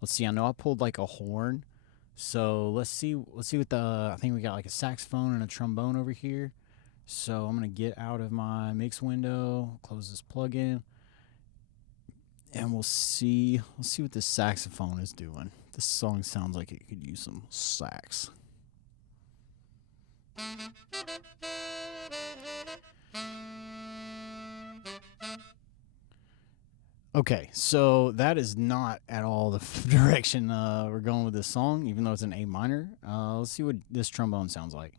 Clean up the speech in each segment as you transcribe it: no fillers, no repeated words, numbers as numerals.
Let's see. I know I pulled like a horn. So let's see what the I think we got like a saxophone and a trombone over here. So I'm gonna get out of my mix window, close this plugin, and let's see what this saxophone is doing. This song sounds like it could use some sax. Okay, so that is not at all the direction we're going with this song, even though it's an A minor. Let's see what this trombone sounds like.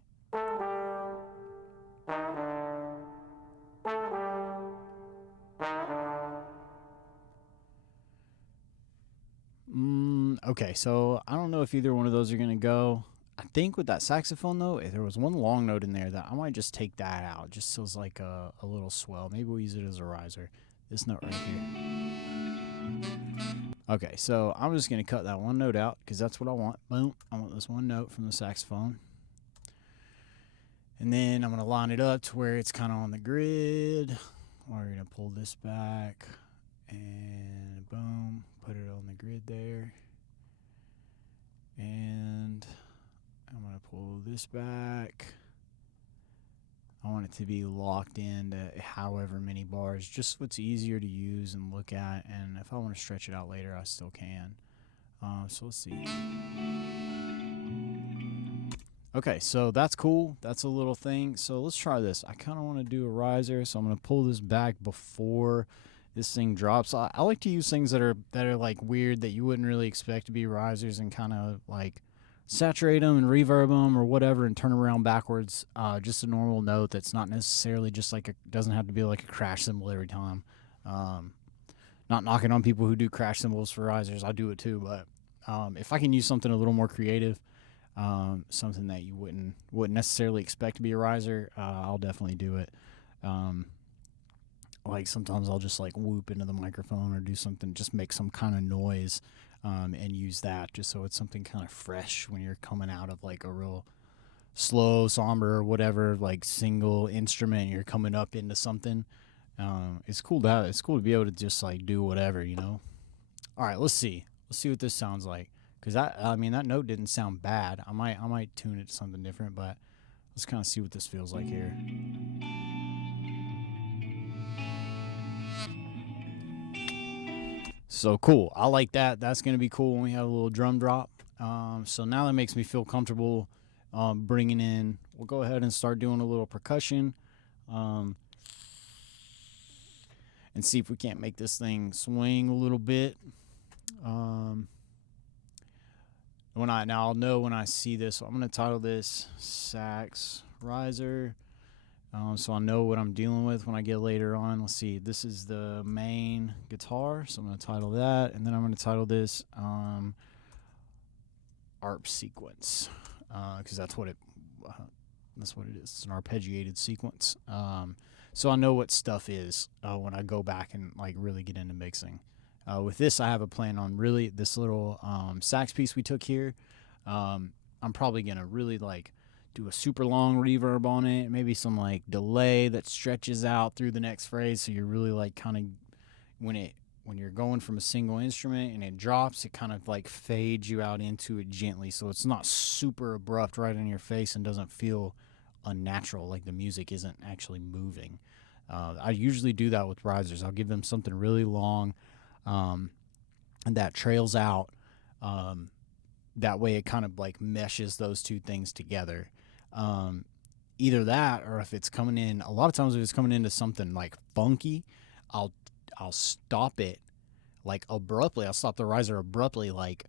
Okay, so I don't know if either one of those are going to go. I think with that saxophone, though, if there was one long note in there that I might just take that out. Just feels like a little swell. Maybe we'll use it as a riser. This note right here. Okay, so I'm just going to cut that one note out because that's what I want. Boom. I want this one note from the saxophone. And then I'm going to line it up to where it's kind of on the grid. We're going to pull this back and boom, put it on the grid there. And I'm going to pull this back. I want it to be locked in to however many bars, just what's easier to use and look at. And if I want to stretch it out later, I still can. So let's see. Okay, so that's cool. That's a little thing. So let's try this. I kind of want to do a riser, so I'm going to pull this back before this thing drops. I like to use things that are like weird that you wouldn't really expect to be risers and kind of like saturate them and reverb them or whatever and turn them around backwards. Just a normal note that's not necessarily just like doesn't have to be like a crash cymbal every time. Not knocking on people who do crash cymbals for risers. I do it too, but if I can use something a little more creative, something that you wouldn't necessarily expect to be a riser, I'll definitely do it. Like sometimes I'll just like whoop into the microphone or do something, just make some kind of noise, and use that just so it's something kind of fresh when you're coming out of like a real slow, somber, or whatever, like single instrument and you're coming up into something. It's cool to have. It's cool to be able to just like do whatever, you know. All right, let's see what this sounds like. Cause I mean that note didn't sound bad. I might tune it to something different, but let's kind of see what this feels like here. So cool. I like that. That's gonna be cool when we have a little drum drop. So now that makes me feel comfortable bringing in. We'll go ahead and start doing a little percussion, and see if we can't make this thing swing a little bit. I'll know when I see this. So I'm gonna title this sax riser. So I know what I'm dealing with when I get later on. Let's see. This is the main guitar, so I'm gonna title that, and then I'm gonna title this ARP sequence, because that's what it is. It's an arpeggiated sequence. So I know what stuff is when I go back and like really get into mixing. With this, I have a plan on really this little sax piece we took here. I'm probably gonna really like do a super long reverb on it, maybe some like delay that stretches out through the next phrase, so you're really like kind of when you're going from a single instrument and it drops, it kind of like fades you out into it gently, so it's not super abrupt right in your face and doesn't feel unnatural, like the music isn't actually moving. I usually do that with risers. I'll give them something really long, and that trails out. That way it kind of like meshes those two things together. Either that, or if it's coming in, a lot of times if it's coming into something like funky, I'll stop it like abruptly. I'll stop the riser abruptly, like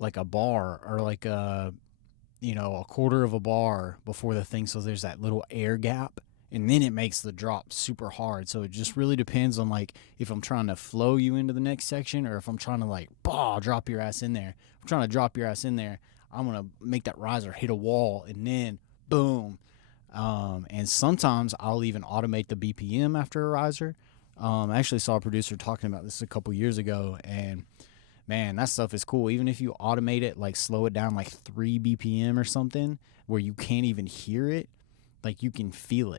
a bar or like a quarter of a bar before the thing, so there's that little air gap, and then it makes the drop super hard. So it just really depends on like if I'm trying to flow you into the next section or if I'm trying to like drop your ass in there. If I'm trying to drop your ass in there, I'm gonna make that riser hit a wall and then boom. And sometimes I'll even automate the BPM after a riser. I actually saw a producer talking about this a couple years ago, and man, that stuff is cool. Even if you automate it, like slow it down like 3 BPM or something where you can't even hear it, like you can feel